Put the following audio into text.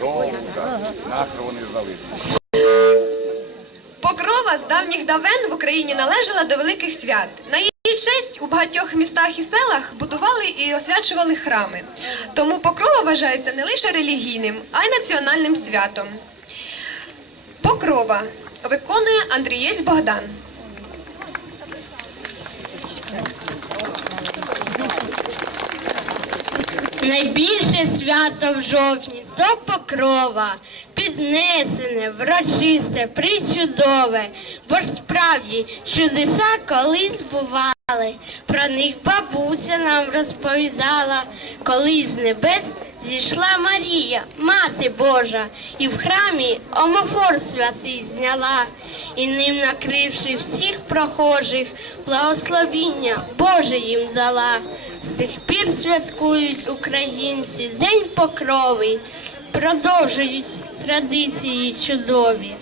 довга. Нахер вони здались. Покрова з давніх давен в Україні належала до великих свят. На її честь у багатьох містах і селах будували і освячували храми. Тому Покрова вважається не лише релігійним, а й національним святом. Покрова виконує Андрієць Богдан. Найбільше свято в жовтні то покрова, піднесене, врочисте, причудове, бо ж справді чудеса колись бували. Про них бабуся нам розповідала, коли з небес зійшла Марія, мати Божа, і в храмі омофор святий зняла, і ним накривши всіх прохожих, благословіння Боже їм дала. З тих пір святкують українці День Покрови, продовжують традиції чудові.